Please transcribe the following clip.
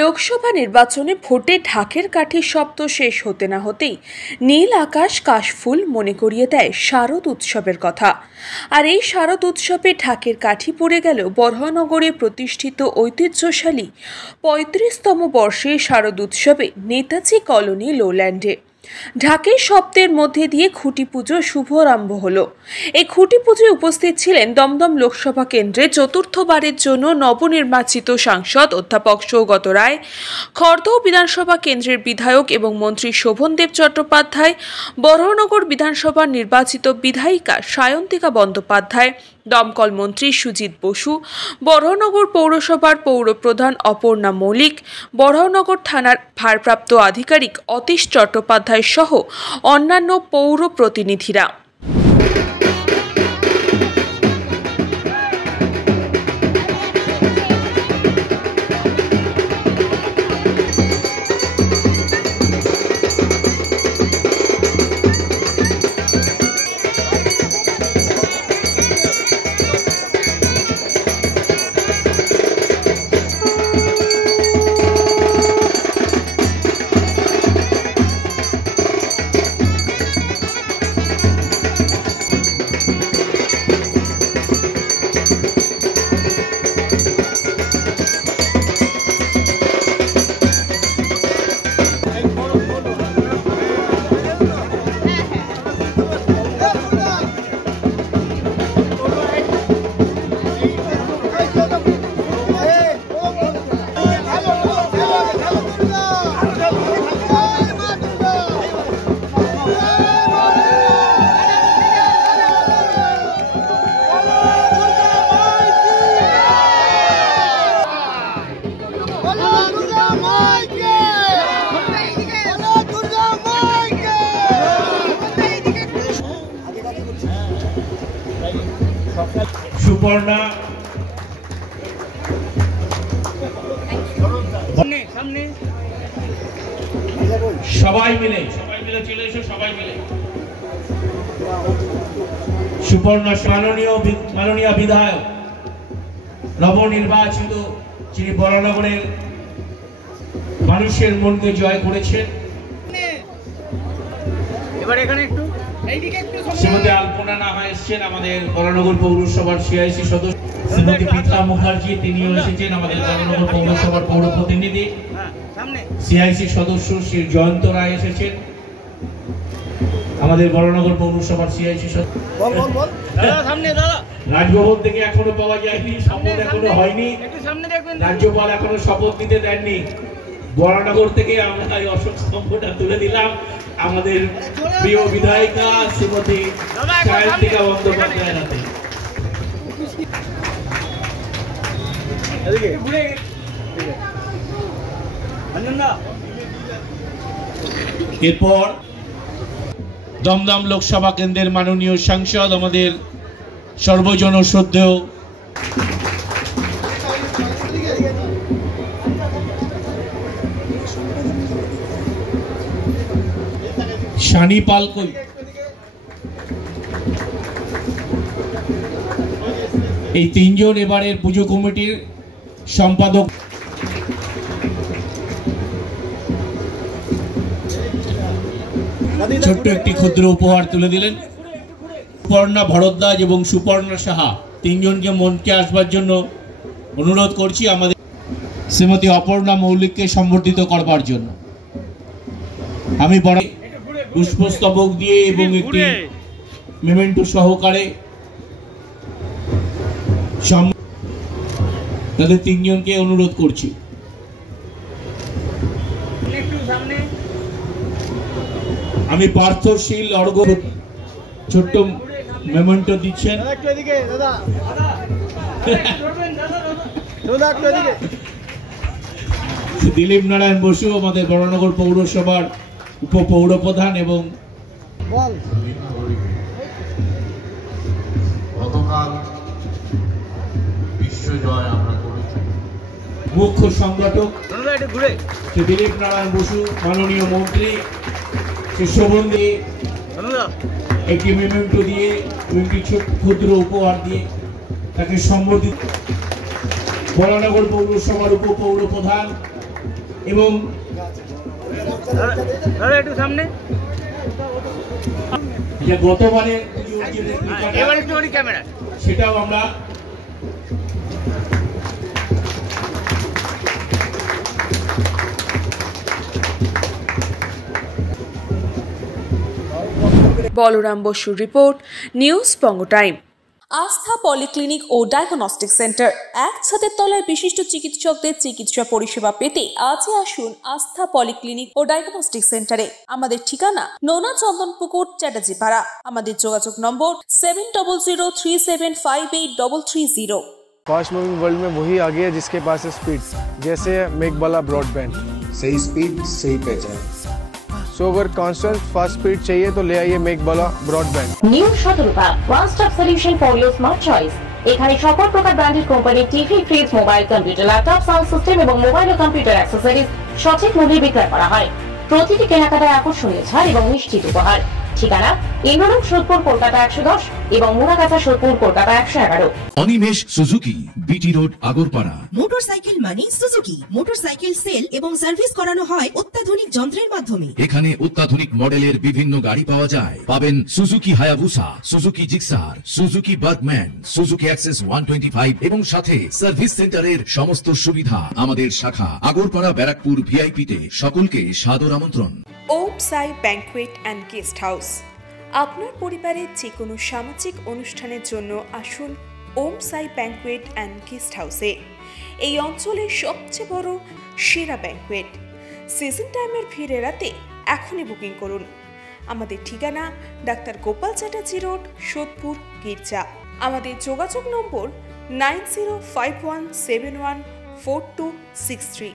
লোকসভা নির্বাচনে ভোটে ঢাকের কাঠির শব্দ শেষ হতে না হতেই নীল আকাশ কাশফুল মনে করিয়ে দেয় শারদ উৎসবের কথা। আর এই শারদ উৎসবে ঢাকের কাঠি পড়ে গেল বরহনগরে প্রতিষ্ঠিত ঐতিহ্যশালী ৩৫তম বর্ষের শারদ উৎসবে নেতাজি কলোনি লোল্যান্ডে। ঢাকের শব্দের মধ্যে দিয়ে খুঁটি পুজো শুভারম্ভ হলো। এই খুঁটি পুজোয় উপস্থিত ছিলেন দমদম লোকসভা কেন্দ্রে চতুর্থবারের জন্য নবনির্বাচিত সাংসদ অধ্যাপক সৌগত রায়, খড়দহ বিধানসভা কেন্দ্রের বিধায়ক এবং মন্ত্রী শোভনদেব চট্টোপাধ্যায়, বরহনগর বিধানসভার নির্বাচিত বিধায়িকা সায়ন্তিকা বন্দ্যোপাধ্যায়, দমকল মন্ত্রী সুজিত বসু, বরহনগর পৌরসভার পৌরপ্রধান অপর্ণা মৌলিক, বরহনগর থানার ভারপ্রাপ্ত আধিকারিক অতীশ চট্টোপাধ্যায় সহ অন্যান্য পৌর প্রতিনিধিরা। সুপর্ণা সবাই মিলে চলে এসো, সবাই মিলে সুপর্ণা মাননীয় বিধায়ক নবনির্বাচিত, যিনি বরহনগরের মানুষের মনকে জয় করেছেন। এবার এখানে একটু শ্রীমতী আলপনা নাহা এসেছেন, আমাদের বরহনগর পৌরসভার সিআইসি সদস্য। শ্রীমতী পিতা মুখার্জি, তিনিও এসেছেন, আমাদের বরহনগর পৌরসভার পৌর প্রতিনিধি। সিআইসি সদস্য শ্রী জয়ন্ত রায় এসেছেন, আমাদের বরহনগর পৌরসভার সিআইসি সদস্য। রাজভবন থেকে এখনো পাওয়া যায়নি, শপথ এখনো হয়নি, রাজ্যপাল এখনো শপথ দিতে দেননি। বরহনগর থেকে আমরা এই অশোক স্তম্ভটা তুলে দিলাম আমাদের প্রিয় বিধায়িকা শ্রীমতী সায়ন্তিকা বন্দ্যোপাধ্যায়ের হাতে। এরপর দমদম লোকসভা কেন্দ্রের মাননীয় সাংসদ, আমাদের সর্বজন শ্রদ্ধেয় শানি পালকই, এই তিনজন এবারের পুজো কমিটির সম্পাদক। ছোট্ট একটি ক্ষুদ্র উপহার তুলে দিলেন। সুপর্ণা ভরদ্বাজ এবং সুপর্ণা সাহা তিনজনকে মঞ্চে আসবার জন্য অনুরোধ করছি, আমাদের শ্রীমতী অপর্ণা মৌলিককে সম্বর্ধিত করবার জন্য। আমি বড় পুষ্পস্তবক দিয়ে এবং একটি মেমেন্টো সহকারে তাদের তিনজনকে অনুরোধ করছি। আমি পার্থশীল অর্ঘ ছোট্ট মেমেন্টো দিচ্ছেন। দিলীপ নারায়ণ বসু, আমাদের বরহনগর পৌরসভার উপপৌর প্রধান এবং গতকাল বিশ্বজয় আমরা করেছি। মুখ্য সংগঠক শ্রী দিলীপ নারায়ণ বসু, মাননীয় মন্ত্রী শ্রী শোভনদেব একটি মেমেন্টো দিয়ে, একটি ক্ষুদ্র উপহার দিয়ে তাকে সম্বোধিত। বরানগর পৌরসভার উপপৌর প্রধান এবং একটু সামনে গতবারে ক্যামেরা সেটাও আমরা বলরাম বসুর রিপোর্ট, নিউজ বঙ্গ টাইম। আস্থা পলিক্লিনিক ও ডায়াগনস্টিক সেন্টার, এক ছাদের তলায় বিশিষ্ট চিকিৎসকদের চিকিৎসা পরিষেবা পেতে আজই আসুন আস্থা পলিক্লিনিক ও ডায়াগনস্টিক সেন্টারে। আমাদের ঠিকানা নোনা চন্দনপুকুর, চ্যাটার্জিপাড়া। আমাদের যোগাযোগ নম্বর 7003758330। फास्ट मूविंग वर्ल्ड में वही आगे है जिसके पास है स्पीड, जैसे मेघबाला ब्रॉडबैंड। सही स्पीड सही पहचान। सो अगर कांस्टेंट फास्ट स्पीड चाहिए तो ले आइए Meghbala broadband. New Shatarupa one stop solution for your smart choice. এখানে সকল প্রকার ব্র্যান্ডেড কোম্পানির TV, fridge, mobile, computer, laptop, sound system এবং মোবাইল ও কম্পিউটার অ্যাক্সেসরিজ সঠিক মূল্যে বিক্রয় করা হয়। প্রতিটি কেনাকাটায় আকর্ষণীয় ছাড় এবং নিশ্চিত উপহার। ঠিকানা ইন্দ্রলোক, সোদপুর, কলকাতা 110 এবং Muragachha, Sodepur, Kolkata 111। Animesh Suzuki, BT road, Agarpara. Motorcycle মানে সুজুকি। মোটরসাইকেল সেল এবং সার্ভিস করানো হয় অত্যাধুনিক যন্ত্রের মাধ্যমে। এখানে অত্যাধুনিক মডেলের বিভিন্ন গাড়ি পাওয়া যায়। পাবেন Suzuki Hayabusa, Suzuki Gixxer, Suzuki Bergman, Suzuki access 125 এবং সাথে সার্ভিস সেন্টারের সমস্ত সুবিধা। আমাদের শাখা আগরপাড়া, ব্যারাকপুর ভিআইপি তে। সকলকে সাদর আমন্ত্রণ। ওম সাই ব্যাংকুয়েট অ্যান্ড গেস্ট হাউস। আপনার পরিবারের যে কোনো সামাজিক অনুষ্ঠানের জন্য আসুন ওম সাই ব্যাংকুয়েট অ্যান্ড গেস্ট হাউসে। এই অঞ্চলের সবচেয়ে বড় সেরা ব্যাংকুয়েট। সিজন টাইমের ভিড় এড়াতে এখনই বুকিং করুন। আমাদের ঠিকানা ডাক্তার গোপাল চ্যাটার্জি রোড, সোদপুর, গির্জা। আমাদের যোগাযোগ নম্বর 9051714263।